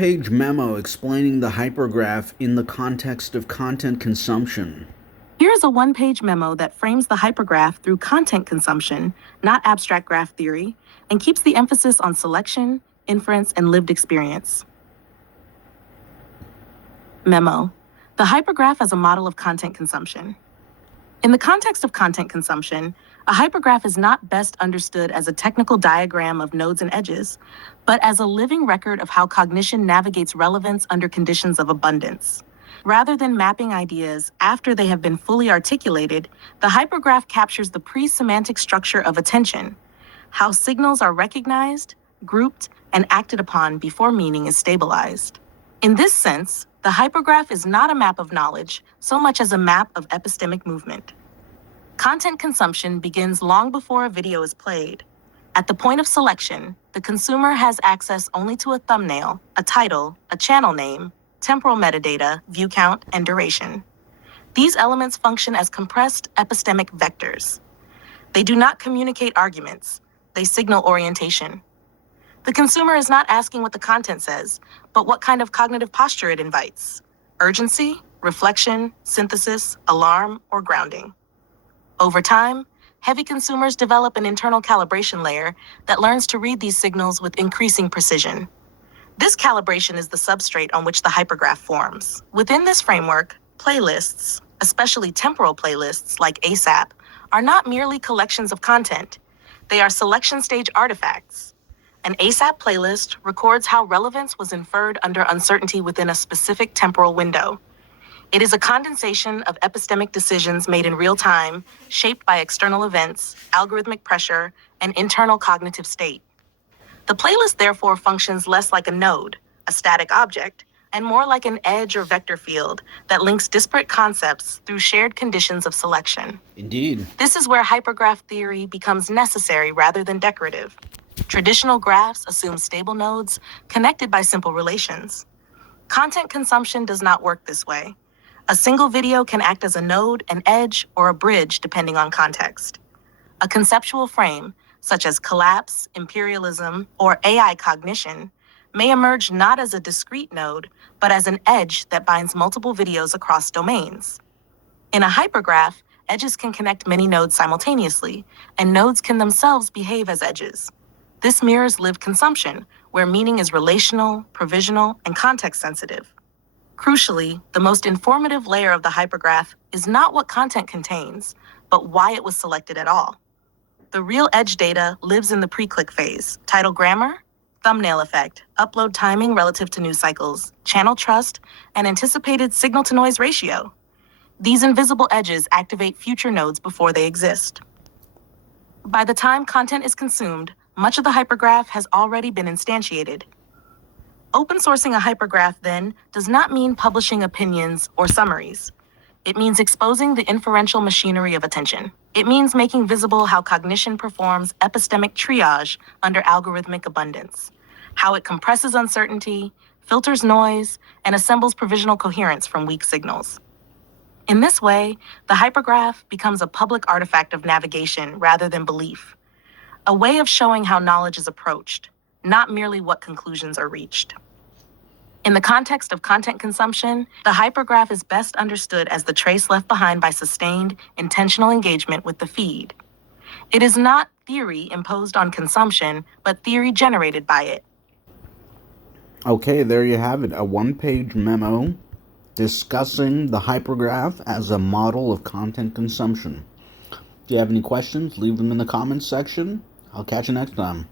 Page memo explaining the hypergraph in the context of content consumption. Here's a one-page memo that frames the hypergraph through content consumption, not abstract graph theory, and keeps the emphasis on selection, inference, and lived experience. Memo: the hypergraph as a model of content consumption. In the context of content consumption, a hypergraph is not best understood as a technical diagram of nodes and edges, but as a living record of how cognition navigates relevance under conditions of abundance. Rather than mapping ideas after they have been fully articulated, the hypergraph captures the pre-semantic structure of attention, how signals are recognized, grouped, and acted upon before meaning is stabilized. In this sense, the hypergraph is not a map of knowledge so much as a map of epistemic movement. Content consumption begins long before a video is played. At the point of selection, the consumer has access only to a thumbnail, a title, a channel name, temporal metadata, view count, and duration. These elements function as compressed epistemic vectors. They do not communicate arguments, they signal orientation. The consumer is not asking what the content says, but what kind of cognitive posture it invites: urgency, reflection, synthesis, alarm, or grounding. Over time, heavy consumers develop an internal calibration layer that learns to read these signals with increasing precision. This calibration is the substrate on which the hypergraph forms. Within this framework, playlists, especially temporal playlists like ASAP, are not merely collections of content. They are selection stage artifacts. An ASAP playlist records how relevance was inferred under uncertainty within a specific temporal window. It is a condensation of epistemic decisions made in real time, shaped by external events, algorithmic pressure, and internal cognitive state. The playlist therefore functions less like a node, a static object, and more like an edge or vector field that links disparate concepts through shared conditions of selection. Indeed. This is where hypergraph theory becomes necessary rather than decorative. Traditional graphs assume stable nodes connected by simple relations. Content consumption does not work this way. A single video can act as a node, an edge, or a bridge depending on context. A conceptual frame, such as collapse, imperialism, or AI cognition, may emerge not as a discrete node, but as an edge that binds multiple videos across domains. In a hypergraph, edges can connect many nodes simultaneously, and nodes can themselves behave as edges. This mirrors lived consumption, where meaning is relational, provisional, and context-sensitive. Crucially, the most informative layer of the hypergraph is not what content contains, but why it was selected at all. The real edge data lives in the pre-click phase: title grammar, thumbnail effect, upload timing relative to news cycles, channel trust, and anticipated signal-to-noise ratio. These invisible edges activate future nodes before they exist. By the time content is consumed, much of the hypergraph has already been instantiated. Open sourcing a hypergraph, then, does not mean publishing opinions or summaries. It means exposing the inferential machinery of attention. It means making visible how cognition performs epistemic triage under algorithmic abundance, how it compresses uncertainty, filters noise, and assembles provisional coherence from weak signals. In this way, the hypergraph becomes a public artifact of navigation rather than belief, a way of showing how knowledge is approached, not merely what conclusions are reached. In the context of content consumption, the hypergraph is best understood as the trace left behind by sustained, intentional engagement with the feed. It is not theory imposed on consumption, but theory generated by it. Okay, there you have it, a one-page memo discussing the hypergraph as a model of content consumption. If you have any questions, leave them in the comments section. I'll catch you next time.